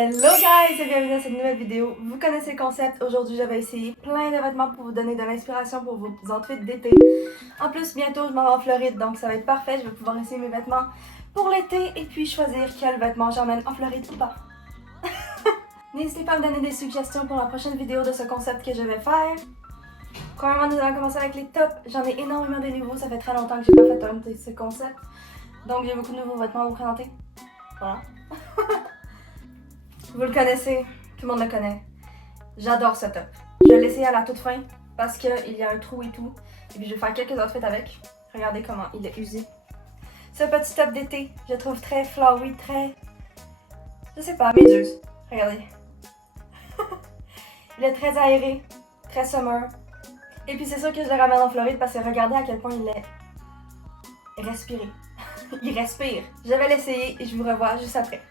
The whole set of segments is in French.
Hello guys et bienvenue dans cette nouvelle vidéo. Vous connaissez le concept, aujourd'hui je vais essayer plein de vêtements pour vous donner de l'inspiration pour vos outfits d'été. En plus bientôt je m'en vais en Floride donc ça va être parfait, je vais pouvoir essayer mes vêtements pour l'été et puis choisir quel vêtement j'emmène en Floride ou pas. N'hésitez pas à me donner des suggestions pour la prochaine vidéo de ce concept que je vais faire. Premièrement nous allons commencer avec les tops, j'en ai énormément de nouveaux, ça fait très longtemps que j'ai pas fait un de ce concept. Donc j'ai beaucoup de nouveaux vêtements à vous présenter. Voilà. Vous le connaissez, tout le monde le connaît. J'adore ce top. Je vais l'essayer à la toute fin parce qu'il y a un trou et tout. Et puis je vais faire quelques outfits avec. Regardez comment il est usé. Ce petit top d'été, je le trouve très flowy, très... Je sais pas, méduse. Regardez. Il est très aéré, très summer. Et puis c'est sûr que je le ramène en Floride parce que regardez à quel point il est respiré. Il respire. Je vais l'essayer et je vous revois juste après.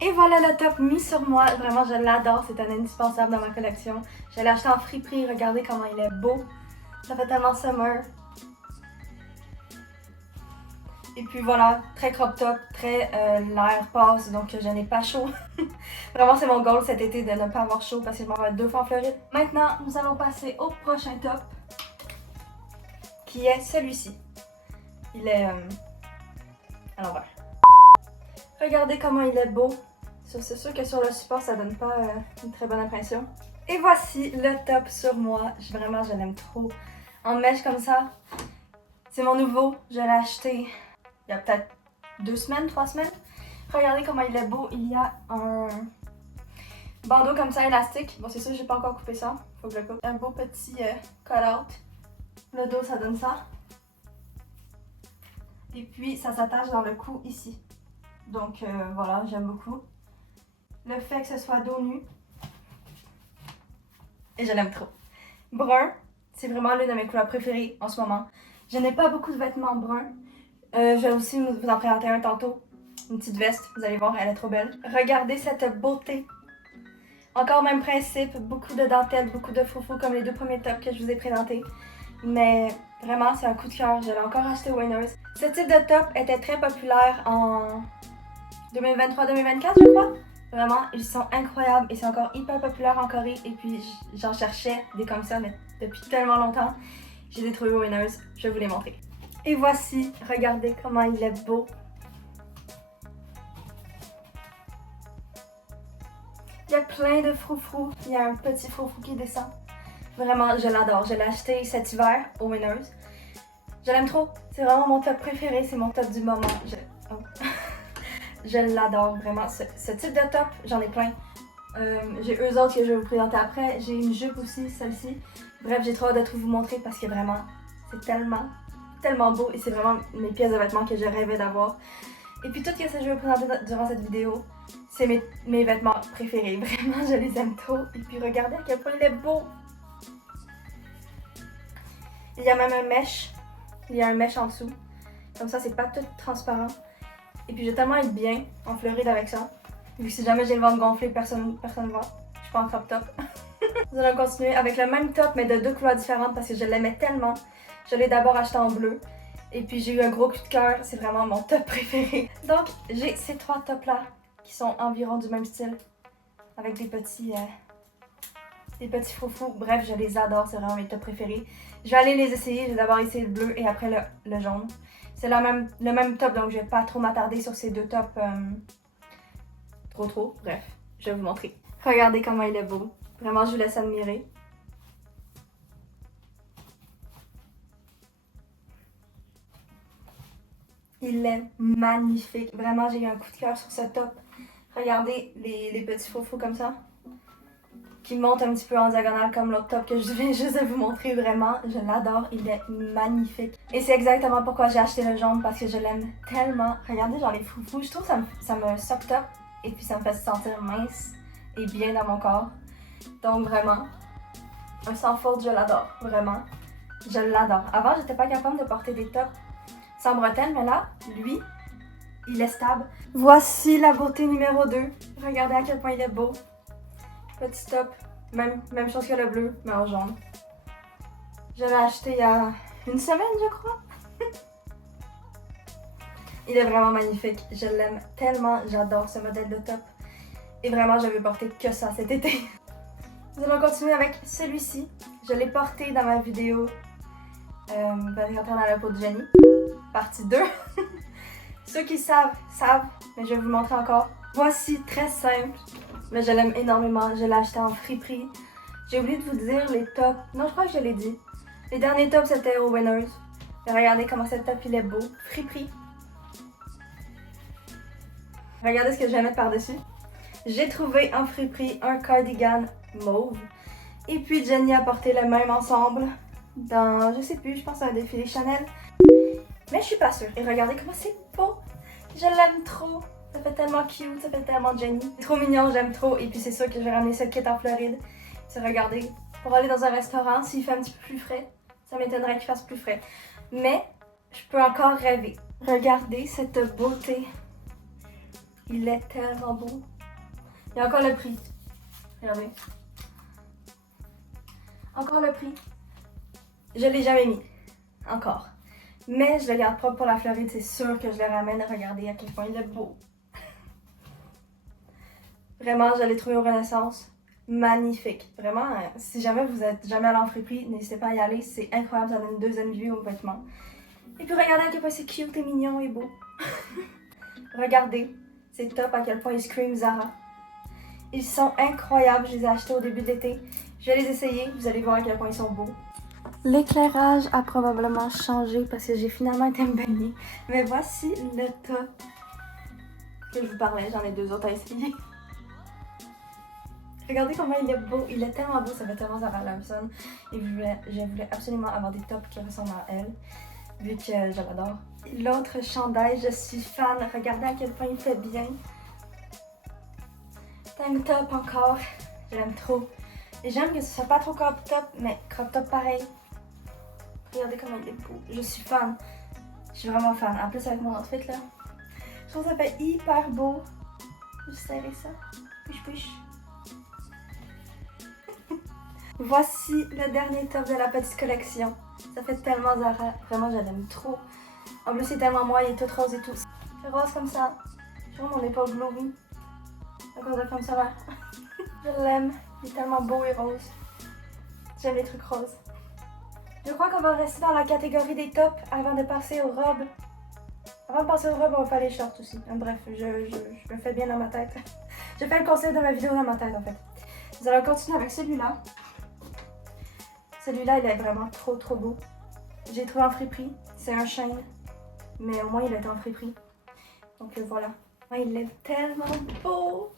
Et voilà le top mis sur moi, vraiment je l'adore, c'est un indispensable dans ma collection. Je l'ai acheté en friperie, regardez comment il est beau. Ça fait tellement summer. Et puis voilà, très crop top, très l'air passe, donc je n'ai pas chaud. Vraiment c'est mon goal cet été de ne pas avoir chaud parce que je m'en vais 2 fois en Floride. Maintenant, nous allons passer au prochain top, qui est celui-ci. Il est à l'envers. Regardez comment il est beau. C'est sûr que sur le support, ça donne pas une très bonne impression. Et voici le top sur moi. Vraiment, je l'aime trop. En mèche comme ça. C'est mon nouveau. Je l'ai acheté il y a peut-être 2 semaines, 3 semaines. Regardez comment il est beau. Il y a un bandeau comme ça élastique. Bon, c'est sûr, j'ai pas encore coupé ça. Faut que je le coupe. Un beau petit cut-out. Le dos, ça donne ça. Et puis, ça s'attache dans le cou ici. Donc voilà, j'aime beaucoup. Le fait que ce soit dos nu. Et je l'aime trop. Brun, c'est vraiment l'une de mes couleurs préférées en ce moment. Je n'ai pas beaucoup de vêtements bruns. Je vais aussi vous en présenter un tantôt. Une petite veste, vous allez voir, elle est trop belle. Regardez cette beauté. Encore même principe, beaucoup de dentelles, beaucoup de froufrous comme les 2 premiers tops que je vous ai présentés. Mais vraiment, c'est un coup de cœur. Je l'ai encore acheté au Winners. Ce type de top était très populaire en 2023-2024, je crois. Vraiment, ils sont incroyables et c'est encore hyper populaire en Corée. Et puis, j'en cherchais des comme ça, mais depuis tellement longtemps. J'ai les trouvés au Winners, je vais vous les montrer. Et voici, regardez comment il est beau. Il y a plein de froufrous. Il y a un petit froufrou qui descend. Vraiment, je l'adore. Je l'ai acheté cet hiver au Winners. Je l'aime trop. C'est vraiment mon top préféré. C'est mon top du moment. Je l'adore vraiment. Ce type de top, j'en ai plein. J'ai eux autres que je vais vous présenter après. J'ai une jupe aussi, celle-ci. Bref, j'ai trop hâte de tout vous montrer parce que vraiment, c'est tellement beau et c'est vraiment mes pièces de vêtements que je rêvais d'avoir. Et puis tout ce que je vais vous présenter durant cette vidéo, c'est mes vêtements préférés. Vraiment, je les aime trop. Et puis regardez à quel point il est beau. Il y a même un mesh. Il y a un mesh en dessous. Comme ça, c'est pas tout transparent. Et puis je vais tellement être bien en Floride avec ça. Vu que si jamais j'ai le ventre gonflé, personne ne voit. Je suis pas en crop top. Nous allons continuer avec le même top mais de 2 couleurs différentes parce que je l'aimais tellement. Je l'ai d'abord acheté en bleu. Et puis j'ai eu un gros coup de cœur. C'est vraiment mon top préféré. Donc j'ai ces 3 tops là qui sont environ du même style. Avec des petits froufrous. Bref, je les adore. C'est vraiment mes tops préférés. Je vais aller les essayer. Je vais d'abord essayer le bleu et après le jaune. C'est le même top, donc je vais pas trop m'attarder sur ces 2 tops trop. Bref, je vais vous montrer. Regardez comment il est beau. Vraiment, je vous laisse admirer. Il est magnifique. Vraiment, j'ai eu un coup de cœur sur ce top. Regardez les petits faux comme ça. Qui montent un petit peu en diagonale comme l'autre top que je viens juste de vous montrer. Vraiment, je l'adore. Il est magnifique. Et c'est exactement pourquoi j'ai acheté le jaune parce que je l'aime tellement. Regardez, genre les froufrous. Je trouve que ça me soft up et puis ça me fait se sentir mince et bien dans mon corps. Donc vraiment, un sans faute, je l'adore. Vraiment, je l'adore. Avant, j'étais pas capable de porter des tops sans bretelles, mais là, lui, il est stable. Voici la beauté numéro 2. Regardez à quel point il est beau. Petit top, même chose que le bleu, mais en jaune. Je l'ai acheté il y a 1 semaine, je crois. Il est vraiment magnifique. Je l'aime tellement. J'adore ce modèle de top. Et vraiment, je vais porter que ça cet été. Nous allons continuer avec celui-ci. Je l'ai porté dans ma vidéo Rentrer dans la peau de Jenny, partie 2. Ceux qui savent, savent, mais je vais vous montrer encore. Voici, très simple, mais je l'aime énormément. Je l'ai acheté en friperie. J'ai oublié de vous dire les tops. Non, je crois que je l'ai dit. Les derniers tops, c'était au Winners. Et regardez comment ce top, il est beau. Friperie. Regardez ce que je vais mettre par-dessus. J'ai trouvé en friperie un cardigan mauve. Et puis Jenny a porté le même ensemble dans, je sais plus, je pense à un défilé Chanel. Mais je suis pas sûre. Et regardez comment c'est beau. Je l'aime trop. Ça fait tellement cute, ça fait tellement Jenny. C'est trop mignon, j'aime trop. Et puis c'est sûr que je vais ramener ce kit en Floride. C'est regardez, pour aller dans un restaurant, s'il fait un petit peu plus frais, ça m'étonnerait qu'il fasse plus frais. Mais je peux encore rêver. Regardez cette beauté. Il est tellement beau. Il y a encore le prix. Regardez. Encore le prix. Je l'ai jamais mis. Encore. Mais je le garde propre pour la Floride, c'est sûr que je le ramène. Regardez à quel point il est beau. Vraiment, je l'ai trouvé au Renaissance. Magnifique. Vraiment, si jamais vous êtes jamais allé en friperie, n'hésitez pas à y aller. C'est incroyable, ça donne une deuxième vue aux vêtements. Et puis regardez à quel point c'est cute et mignon et beau. Regardez, c'est top à quel point ils scream Zara. Ils sont incroyables, je les ai achetés au début de l'été. Je vais les essayer, vous allez voir à quel point ils sont beaux. L'éclairage a probablement changé parce que j'ai finalement été me baigner. Mais voici le top que je vous parlais, j'en ai deux autres à essayer. Regardez comment il est beau, il est tellement beau, ça fait tellement Zara Larsson. Et je voulais absolument avoir des tops qui ressemblent à elle, vu que je l'adore. L'autre chandail, je suis fan, regardez à quel point il fait bien. Tank top encore, je l'aime trop. Et j'aime que ce soit pas trop crop top, mais crop top pareil. Regardez comment il est beau, je suis fan. Je suis vraiment fan, en plus avec mon outfit là. Je trouve que ça fait hyper beau. Je vais serrer ça, push push. Voici le dernier top de la petite collection. Ça fait tellement Zara, vraiment je l'aime trop. En plus c'est tellement moi, il est tout rose et tout. C'est rose comme ça. Je vois mon épaule glowy. À cause de comme ça va. Je l'aime, il est tellement beau et rose. J'aime les trucs roses. Je crois qu'on va rester dans la catégorie des tops avant de passer aux robes. Avant de passer aux robes, on va faire les shorts aussi. Bref, je me fais bien dans ma tête. Je fais le concept de ma vidéo dans ma tête en fait. Nous allons continuer avec celui-là. Celui-là, il est vraiment trop beau. J'ai trouvé en friperie. C'est un chêne. Mais au moins, il est en friperie. Donc voilà. Il est tellement beau.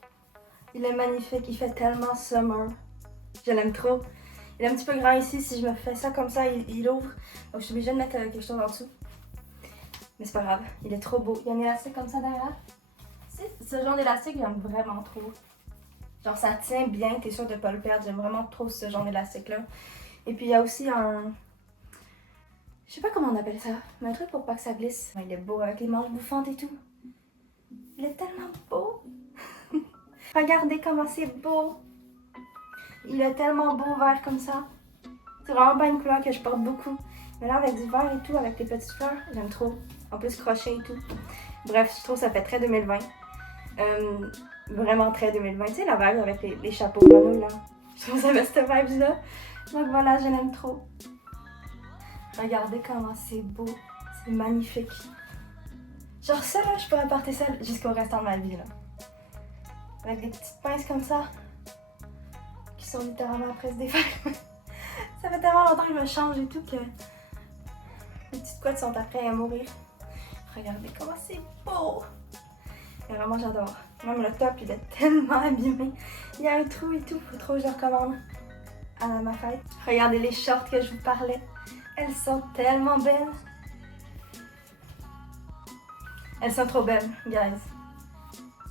Il est magnifique. Il fait tellement summer. Je l'aime trop. Il est un petit peu grand ici. Si je me fais ça comme ça, il ouvre. Donc je suis obligée de mettre quelque chose en dessous. Mais c'est pas grave. Il est trop beau. Il y a un élastique comme ça derrière. Ce genre d'élastique, j'aime vraiment trop. Genre ça tient bien. T'es sûr de pas le perdre. J'aime vraiment trop ce genre d'élastique-là. Et puis il y a aussi un... Je sais pas comment on appelle ça. Mais un truc pour pas que ça glisse. Il est beau avec les manches bouffantes et tout. Il est tellement beau. Regardez comment c'est beau. Il est tellement beau vert comme ça. C'est vraiment pas une couleur que je porte beaucoup. Mais là avec du vert et tout, avec les petites fleurs, j'aime trop. En plus crochet et tout. Bref, je trouve que ça fait très 2020. Vraiment très 2020. Tu sais la vibe avec les chapeaux grenouilles là. Je trouve que ça fait cette vibe là. Donc voilà, je l'aime trop. Regardez comment c'est beau. C'est magnifique. Genre ça là, je pourrais porter ça jusqu'au restant de ma vie là. Avec des petites pinces comme ça. Qui sont littéralement après se défaire. Ça fait tellement longtemps que je me change et tout que les petites couettes sont après à mourir. Regardez comment c'est beau. Et vraiment j'adore. Même le top il est tellement abîmé. Il y a un trou et tout, faut trop que je le recommande à ma fête. Regardez les shorts que je vous parlais. Elles sont tellement belles. Elles sont trop belles, guys.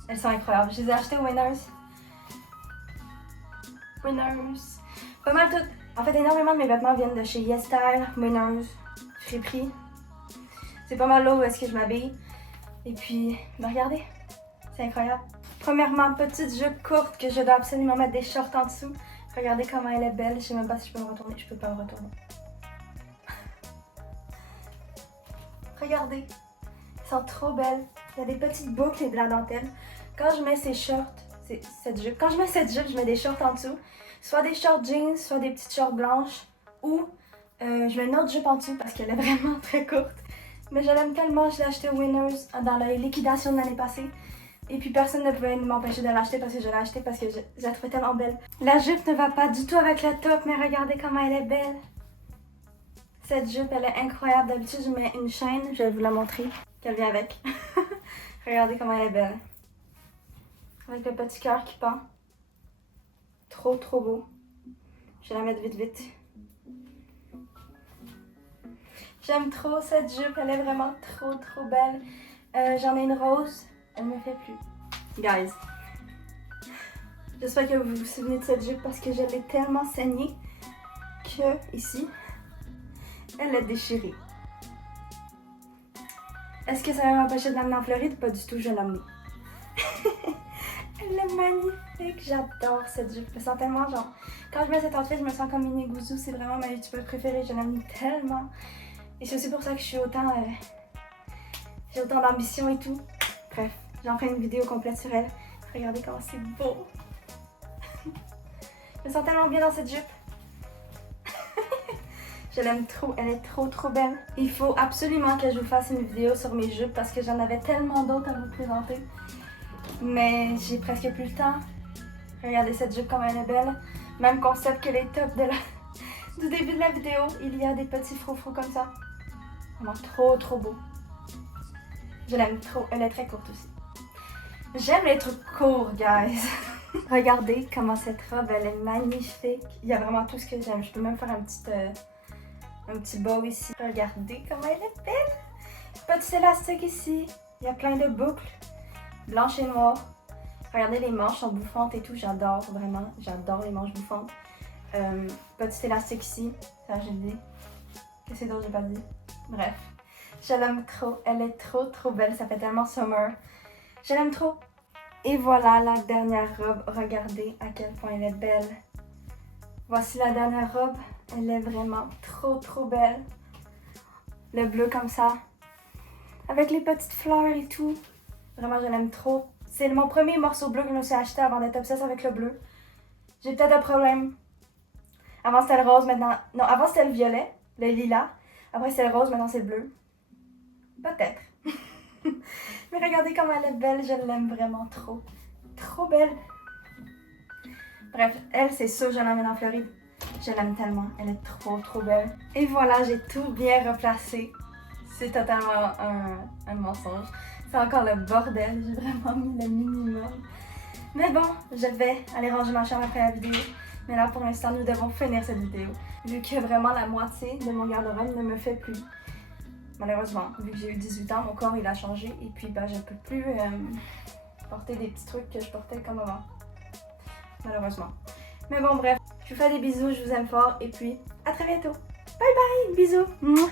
Elles sont incroyables. Je les ai achetées au Winners. Pas mal toutes. En fait, énormément de mes vêtements viennent de chez YesStyle, Winners, Friperie. C'est pas mal là où est-ce que je m'habille. Et puis, regardez. C'est incroyable. Premièrement, petite jupe courte que je dois absolument mettre des shorts en dessous. Regardez comment elle est belle. Je sais même pas si je peux me retourner. Je peux pas me retourner. Regardez. Elles sont trop belles. Il y a des petites boucles et de la dentelle. Quand je mets ces shorts, cette jupe. Quand je mets cette jupe, je mets des shorts en dessous. Soit des shorts jeans, soit des petites shorts blanches. Ou je mets une autre jupe en dessous parce qu'elle est vraiment très courte. Mais je l'aime tellement, je l'ai acheté au Winners dans la liquidation de l'année passée. Et puis personne ne pouvait m'empêcher de l'acheter parce que je l'ai acheté parce que je la trouvais tellement belle. La jupe ne va pas du tout avec le top, mais regardez comment elle est belle. Cette jupe, elle est incroyable. D'habitude, je mets une chaîne, je vais vous la montrer, qu'elle vient avec. Regardez comment elle est belle. Avec le petit cœur qui pend. Trop, trop beau. Je vais la mettre vite, vite. J'aime trop cette jupe, elle est vraiment trop, trop belle. J'en ai une rose, elle me fait plus. Guys, j'espère que vous vous souvenez de cette jupe parce que je l'ai tellement saignée que, ici, elle est déchirée. Est-ce que ça va m'empêcher de l'amener en Floride? Pas du tout, je vais l'amener. Elle est magnifique, j'adore cette jupe. Je me sens tellement genre... Quand je mets cette outfit, je me sens comme Minnie Gouzou, c'est vraiment ma youtubeuse préférée, je l'aime tellement. Et c'est aussi pour ça que je suis autant... j'ai autant d'ambition et tout. Bref, j'en ferai une vidéo complète sur elle. Regardez comment c'est beau. Je me sens tellement bien dans cette jupe. Je l'aime trop, elle est trop trop belle. Il faut absolument que je vous fasse une vidéo sur mes jupes parce que j'en avais tellement d'autres à vous présenter. Mais j'ai presque plus le temps. Regardez cette jupe comme elle est belle. Même concept que les tops du début de la vidéo. Il y a des petits froufrous comme ça. Vraiment trop trop beau. Je l'aime trop, elle est très courte aussi. J'aime les trucs courts, guys. Regardez comment cette robe, elle est magnifique. Il y a vraiment tout ce que j'aime. Je peux même faire un petit bow ici. Regardez comment elle est belle. Petit élastique ici. Il y a plein de boucles. Blanches et noires. Regardez, les manches sont bouffantes et tout. J'adore, vraiment. J'adore les manches bouffantes. Petit élastique ici. Ça, j'ai dit. Qu'est-ce d'autre j'ai pas dit? Bref. Je l'aime trop. Elle est trop, trop belle. Ça fait tellement summer. Je l'aime trop. Et voilà la dernière robe. Regardez à quel point elle est belle. Voici la dernière robe. Elle est vraiment trop, trop belle. Le bleu comme ça. Avec les petites fleurs et tout. Vraiment, je l'aime trop. C'est mon premier morceau bleu que je me suis acheté avant d'être obsesse avec le bleu. J'ai peut-être un problème. Avant c'était le rose, maintenant... Non, avant c'était le violet, le lilas. Après c'est le rose, maintenant c'est le bleu. Peut-être. Mais regardez comme elle est belle, je l'aime vraiment trop. Trop belle. Bref, elle c'est sûr, je l'emmène en Floride. Je l'aime tellement, elle est trop trop belle. Et voilà, j'ai tout bien replacé. C'est totalement un mensonge. C'est encore le bordel, j'ai vraiment mis le minimum. Mais bon, je vais aller ranger ma chambre après la vidéo. Mais là pour l'instant, nous devons finir cette vidéo. Vu que vraiment la moitié de mon garde-robe ne me fait plus. Malheureusement, vu que j'ai eu 18 ans, mon corps il a changé. Et puis je ne peux plus porter des petits trucs que je portais comme avant. Malheureusement. Mais bon bref, je vous fais des bisous, je vous aime fort. Et puis à très bientôt. Bye bye, bisous. Mouah.